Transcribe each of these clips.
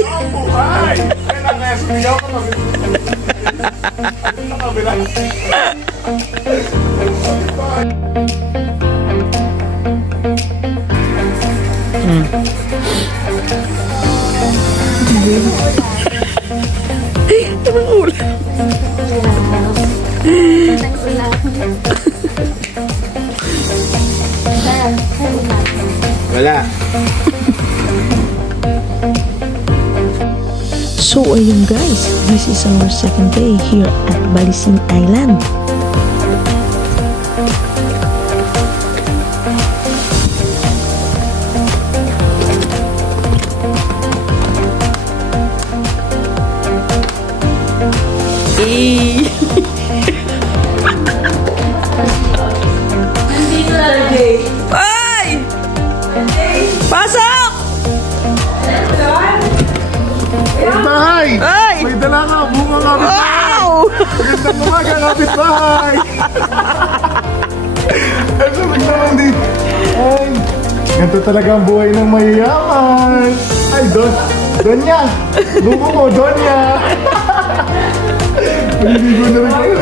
buhay! Buhay! Kailangan sumigaw ka mag... Anong ulam? Wala. So ayun guys, this is our second day here at Balising Island. Ay! Pasok! Bahay! Ay! May dala ka, bunga nga. Wow! Magandang umaga, kapitbahay! Ay, sabag naman din. Ay, ganito talaga ang buhay ng mayayaman. Ay, Donya! Bungo mo, Donya! Maliligo na rin kayo.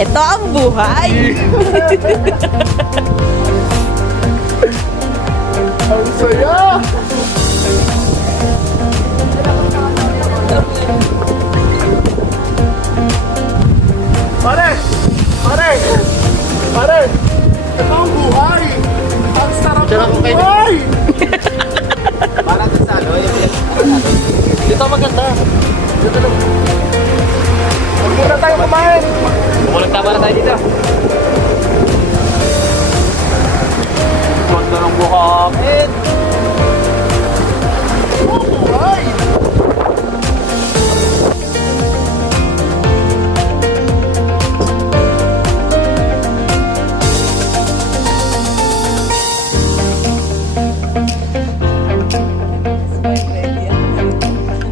Ito ang buhay! Ang saya! Pare! Pare! Pare! Ito ang buhay! Ang sarap ng buhay! Para sa ano, dito maganda. Dito lang. Huwag muna tayo kumain! Bumulag tama na tayo dito. Ganda ng buhangin. Oh, buhay!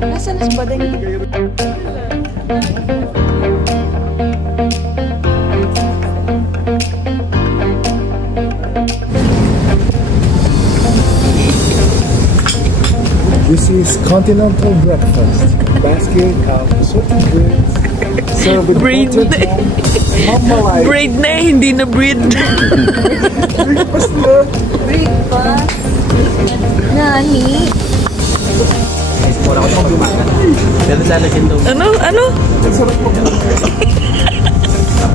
Nasaan na si Badeng? This is continental breakfast. Basket of certain breads served with Bread. potato, marmalade. Bread na eh, hindi na bread. Breakfast na. Breakfast? Nani? Wala ko itong lumakan. Pero lalagyan daw. Ano? Ano? Ang sarap po.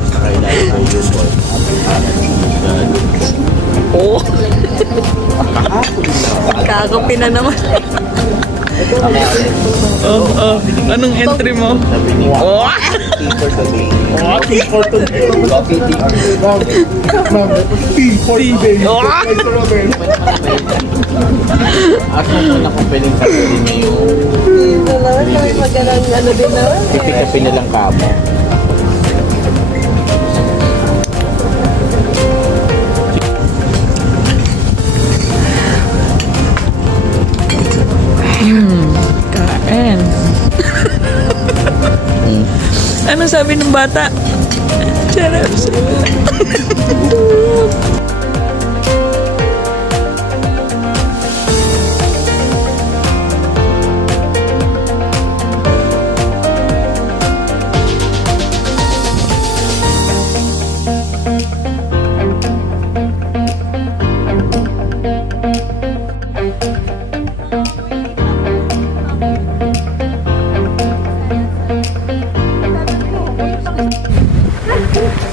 Kailangan ko yung Oh! Kakapi na naman. Oh. Anong entry mo? Oh! Tea for today. Tea for today. Asa mo na kung pwedeng sabihin niyo yung Ito naman, magandang ano din naman. pick-upin na lang kamo. Kain. Ano sabi ng bata? Charap.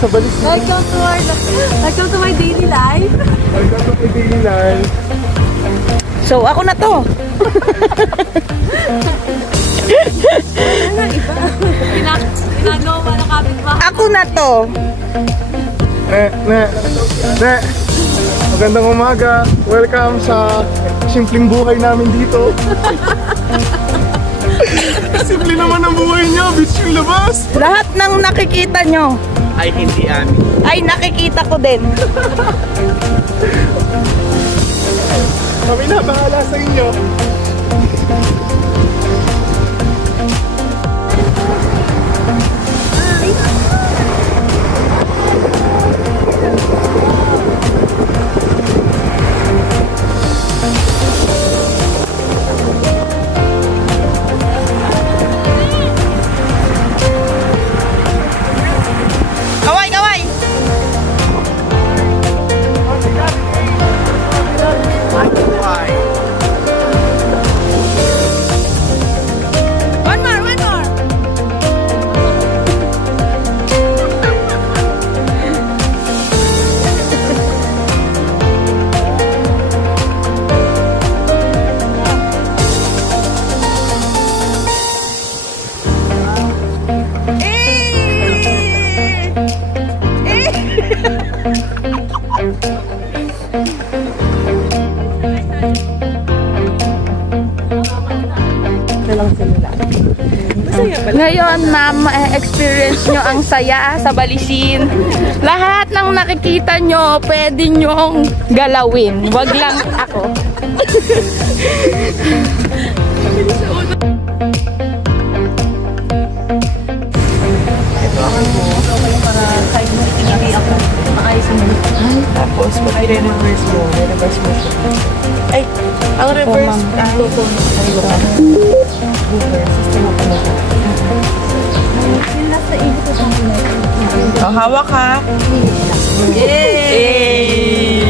sa Balisin. Welcome to my daily life. Welcome to my daily life. So, ako na to. Ginagawa pa ng kapitbahay. Ako na to. Ne. Magandang umaga. Welcome sa simpleng buhay namin dito. Simple naman ang buhay niyo. Beach yung labas. Lahat ng nakikita nyo, Ay, hindi amin. ay nakikita ko din. Kami na bahala sa inyo. Kaway, kaway! One more, one more! Ngayon, ma'am, experience nyo ang saya sa Balisin. Lahat ng nakikita nyo, pwede nyong galawin. Wag lang ako. Tapos, pag i-reverse mo siya. Ay, ang reverse, oh, hawak ha. Yay!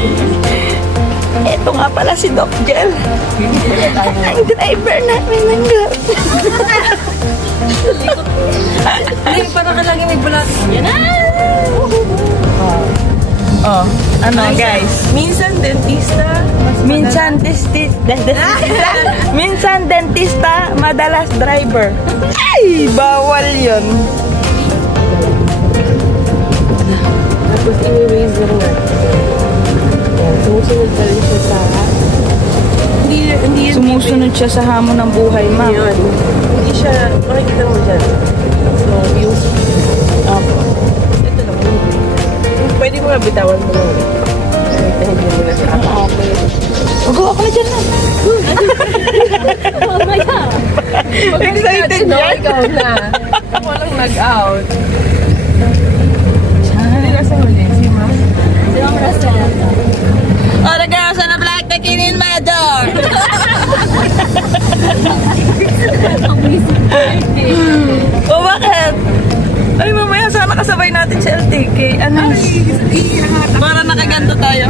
Ito nga pala si Doc Gel. Ang driver namin ng Grab. Hindi, parang kailangan may bulat. Yan na! Oh, ano guys? Minsan dentista. Minsan minsan dentista, madalas driver. Ay, bawal yun. Tapos i-raise lang natin. Yan, sumusunod pa rin siya sa... Hindi yun. Sumusunod siya sa hamon ng buhay, ma'am. Yun. Hindi siya, makikita mo dyan. So, yung speed. Opo. Ito lang. Pwede mo nga bitawan mo lang. Hindi mo na siya. Okay. Ako na dyan na. Oh my God! Excited No, yan. ikaw na. Ako lang nag-out. Hindi na sa huli. Si Ma'am. Si Ma'am Rosella. Oh, the girls on the black taking in my door. Ang busy birthday. Oh, bakit? Ay, mamaya sana kasabay natin si LTK. Ano? Para nakaganto tayo.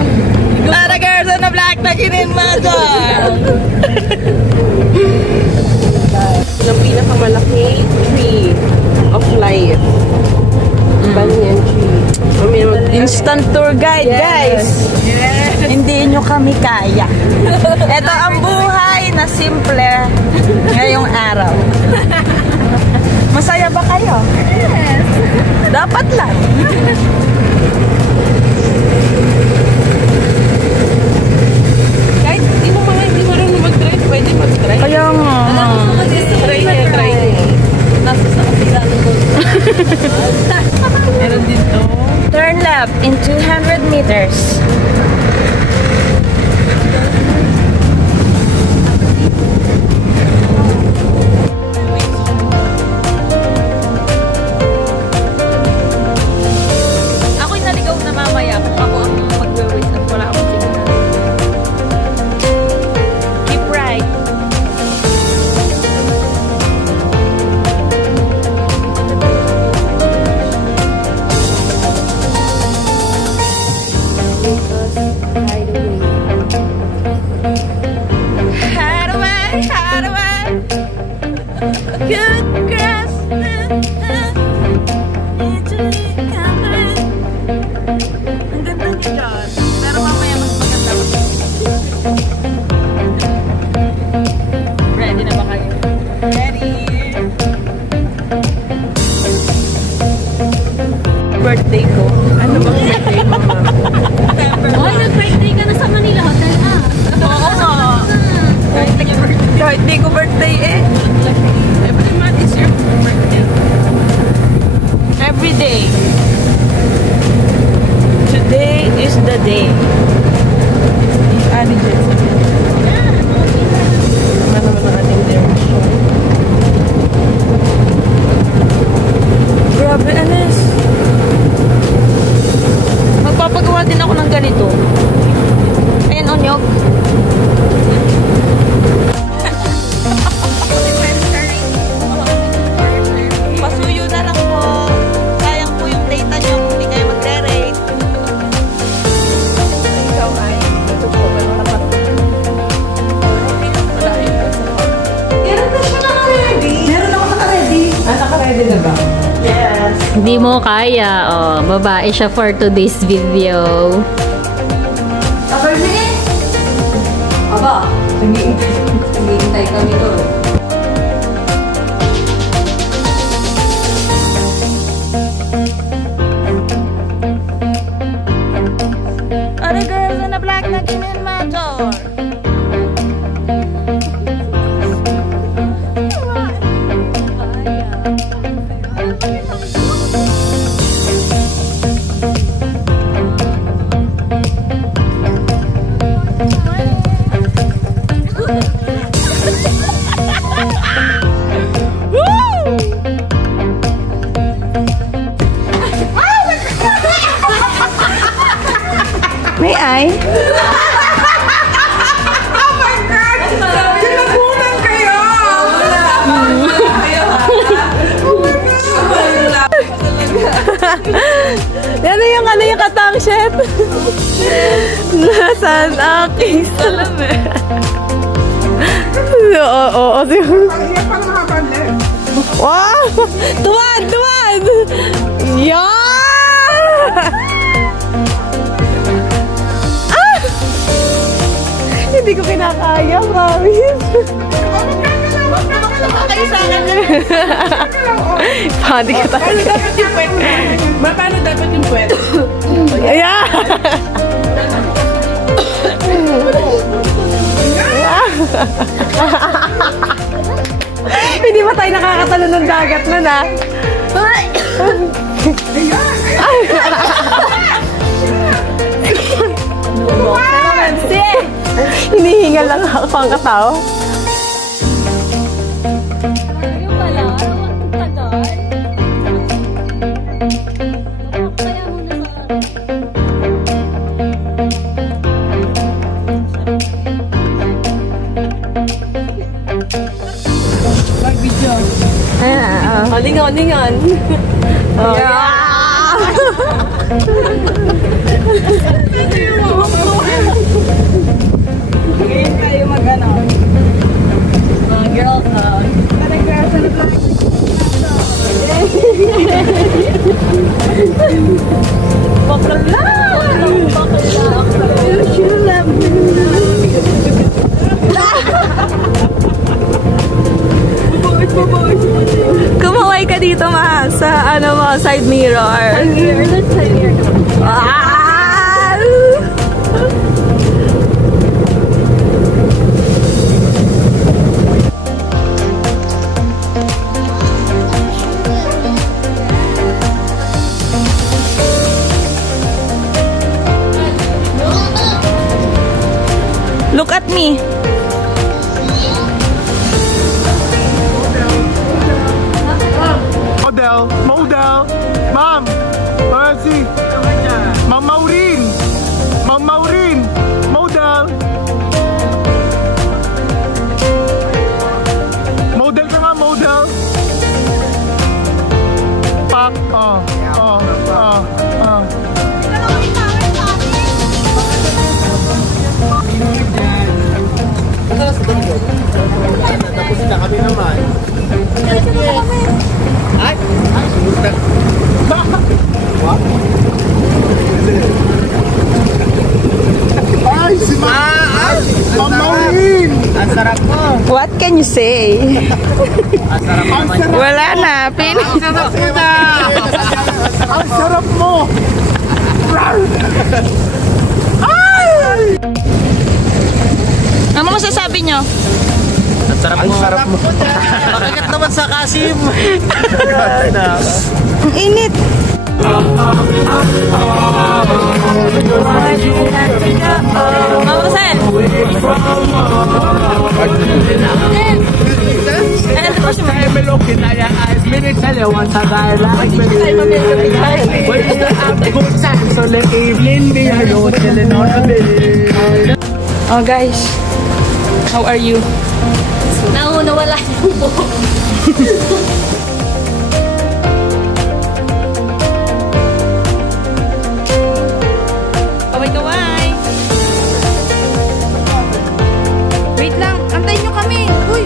Oh, the girls on the black taking in my door. Yung pinakamalaki tree of life. Banyan tree. Instant tour guide, guys. Hindi nyo kami kaya. Ito ang buhay na simple ngayong araw. Masaya ba kayo? Yes. Dapat lang. Kahit hindi mo marunong mag-drive, pwede mag-drive. Kaya nga. Try niya. Nasa sa kapila ng Meron din to. Turn left in 200 meters. Ako'y naligaw na mamaya kung ako ang magwe-waste at wala akong signal. Keep right. Because birthday ko. Ano ba birthday mo, ma'am? Ay, nag-birthday ka na sa Manila Hotel na. Oo nga. Kahit di ko birthday eh. Every month is your birthday. Every day. Today is the day. Ano dyan? Ano naman ang ating direction? Grabe, Anes. Magpapagawa din ako ng ganito. Ayan, onyog. Pasuyo na lang po. Sayang po yung data nyo kung hindi kayo magre-rate. Ikaw ay ito po. Meron na pa. Wala yun. Meron na siya naka-ready. Meron ako naka-ready. Naka-ready na ba? Yes. Hindi mo kaya. Oh, babae siya for today's video. Cover sige. Aba, naghihintay kami doon. Other girls in the black na kinin major. May I? Oh my God! Sinagunan kayo! Ano yung katangshit? Nasaan aking salamin? Oo. Kaya pang haban eh. Wow! Tuwan! Yeah! Hindi ko kinakaya, promise. Kayo sa akin. Pati ka talaga. Paano dapat yung pwede? Ayan! Hindi ba tayo nakakatalo ng dagat nun, ha? Hinihingal lang ako ang katao. Yung pala, ang tagal. Kaya muna Mag-video. Lingon. Oh, yeah! Ngayon tayo mag-ano. Mga girls, bakla! Kumaway ka dito, ma, sa ano mo, side mirror. let's side mirror. Look at me. Model, Ma'am, si Ma'am Maureen, model. Model ka nga, model. Pak, Tapos na kami naman. Ay, sumusta. Ay, si Ma'am Maureen. Ang sarap mo. What can you say? Ang sarap naman. Wala na. Ang sarap Ang init. Mama Sen. Me looking at your eyes, me tell you what a guy like me. But you still have a good time, so the evening me and you chilling on the bed. Oh guys, how are you? Nawala yung buhok. Kaway-kaway. Wait lang, antayin nyo kami. Uy!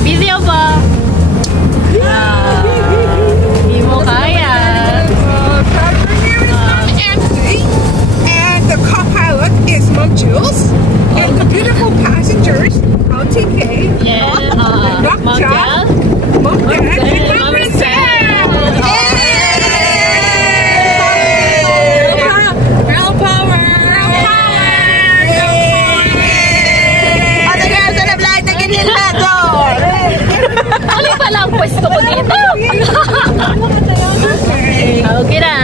Busy ba? Hindi mo kaya. And the co-pilot is Mom Jules. And the beautiful passengers, LTK, Mom Jack, Mom Dad, and Mom Sam. Girl power! Other girls on the vlog, nagiging nato! Ano pala ang pwesto ko dito? Okay na.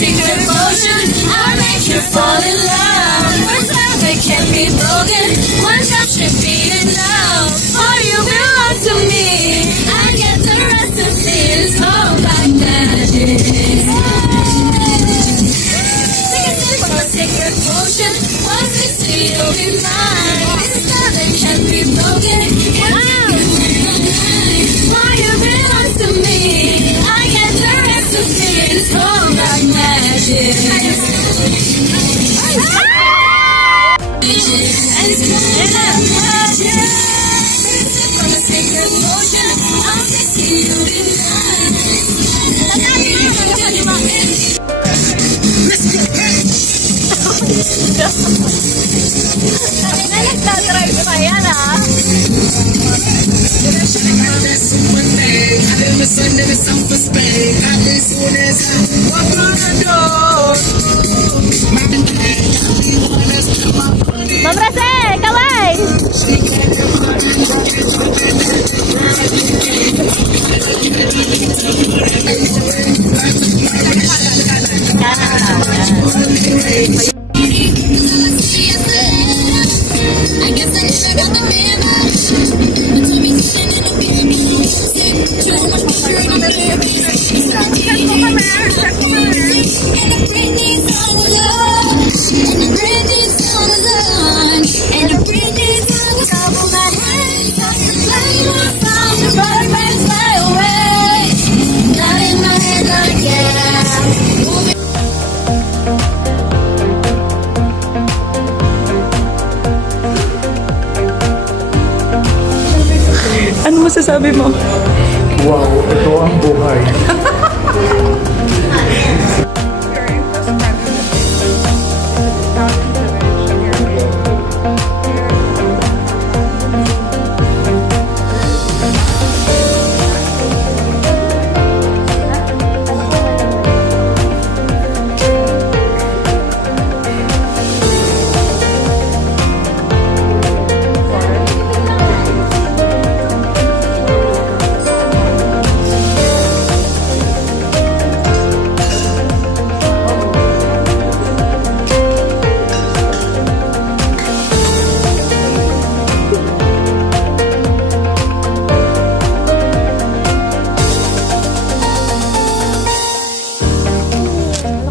Secret potion, I'll make you fall in love. Words that can't be broken, one touch should be enough. For you belong to me, I get the rest of this home like magic. Take a sip of my secret potion, once you see you'll be mine. This love that can't be broken, for you belong to me, I get the rest of this home like magic. Nagtatrive pa yan, ha? Ma'am Rase, kaway! I guess I never got the memo. You told me to stand in the mirror. Too much pressure in the mirror. And a brand new song was on. And a brand new song was on. And a brand new song was over my head. Fly more from the butterflies fly away. Not in my head like yeah. Moving. Ano masasabi mo? Wow, ito ang buhay.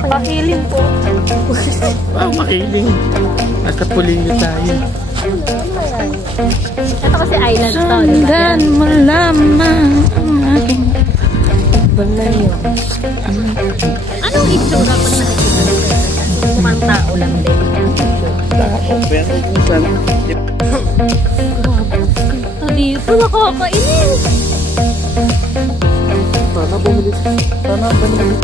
Pakiling po. Wow, makiling. Nasa Pulinyo tayo. Ito kasi island to, diba? Sundan mo lamang ang aking Balayo. Anong itsura pag nakikita mo? Mukhang tao lang din. Pero minsan, Dito, nakakainis. sana bumili. Sana bumili.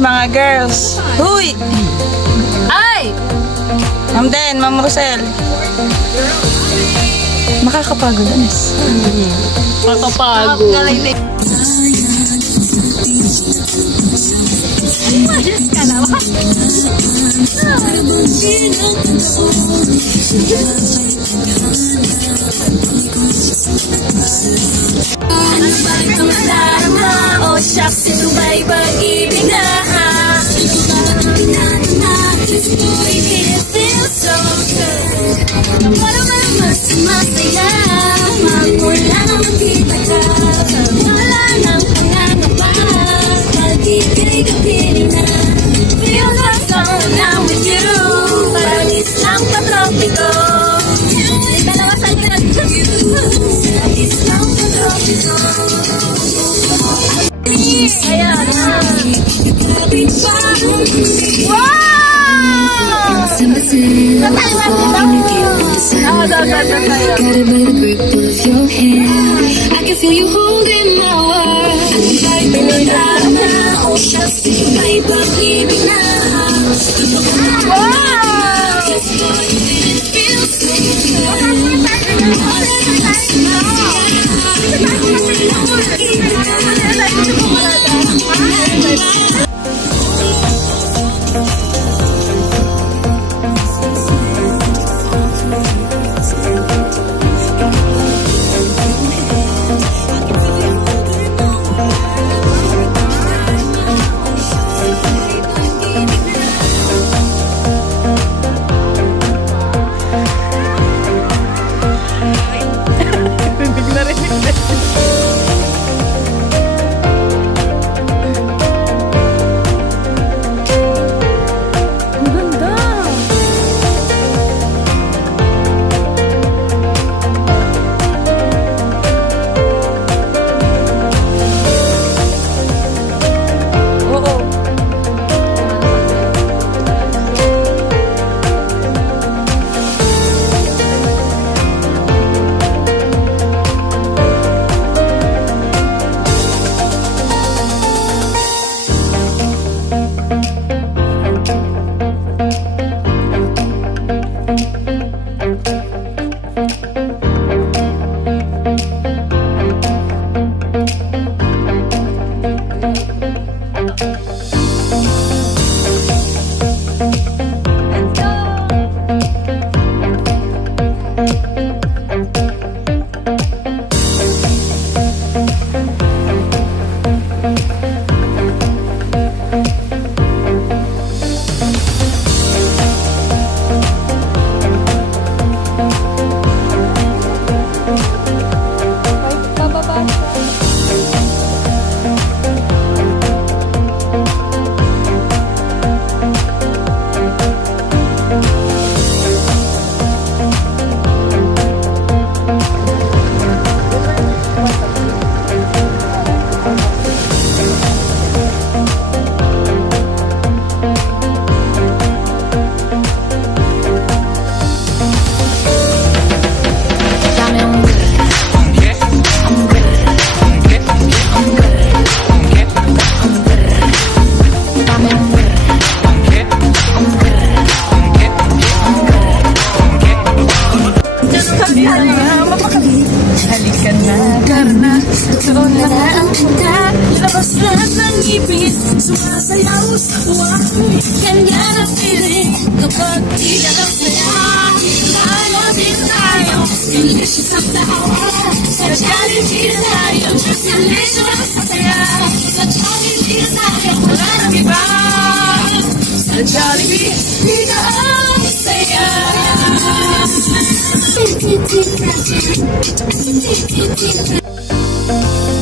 Mga girls. Huy! Ay! Ma'am Den, Ma'am Rosel. Makakapagod, Anis. Makakapagod. Just ka na ba? Ano ba itong nadarama? O shucks, ito ba'y pag-ibig na? It feels so good. Para mas masaya, magmula nang makita ka. Wala nang pangangapa, pag-ibig ang pinina. Feel the song now with you, parang isang patropiko. Dalawa sa ganda you, isang patropiko. Ayan na. Wow! I can feel you holding my world. Oh, just see my body now. It feels so good. Sumasayaw sa tuwa, kanya na feeling kapag di na lang saya. Tayo din tayo, delicious ang tawa. Sa Jollibee na tayo, delicious ang saya. Sa Jollibee na tayo, wala nang iba. Sa Jollibee, di na ang saya. Thank you.